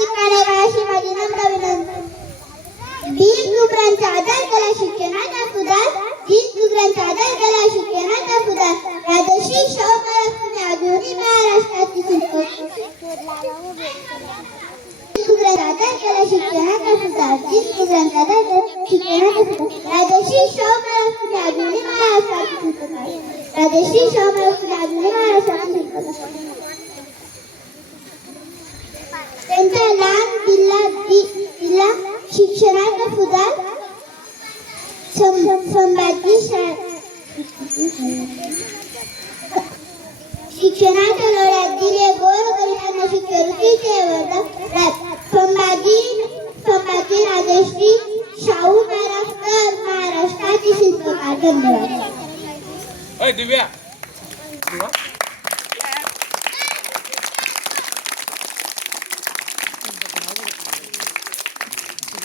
सामाजिक कार्यकाळाशी माझी नम्र विनंती. दीनदुबळ्यांचा आदर करा शिक्षणाचा सुधार, दीनदुबळ्यांचा आदर करा शिक्षणाचा सुधार. राजश्री शाहू महाराज तुम्ही आधुनिक महाराष्ट्राची दीनदुबळ्यांचा आदर करा शिक्षणाचा सुधार, दीनदुबळ्यांचा आदर करा शिक्षणाचा सुधार. राजश्री शाहू महाराज तुम्ही आधुनिक महाराष्ट्राची शिल्पकार, राजश्री शाहू महाराज तुम्ही आधुनिक महाराष्ट्राची शिल्पकार. त्यांचा लाभ दिला शिक्षणाचा सुधार. संभाजी शिक्षणाच्या लढ्यात दिले गोरगरिबांना शिष्यवृत्तीचे वरदान. संभाजी राजश्री शाहू महाराज महाराष्ट्राची शिल्पकार. धन्यवाद.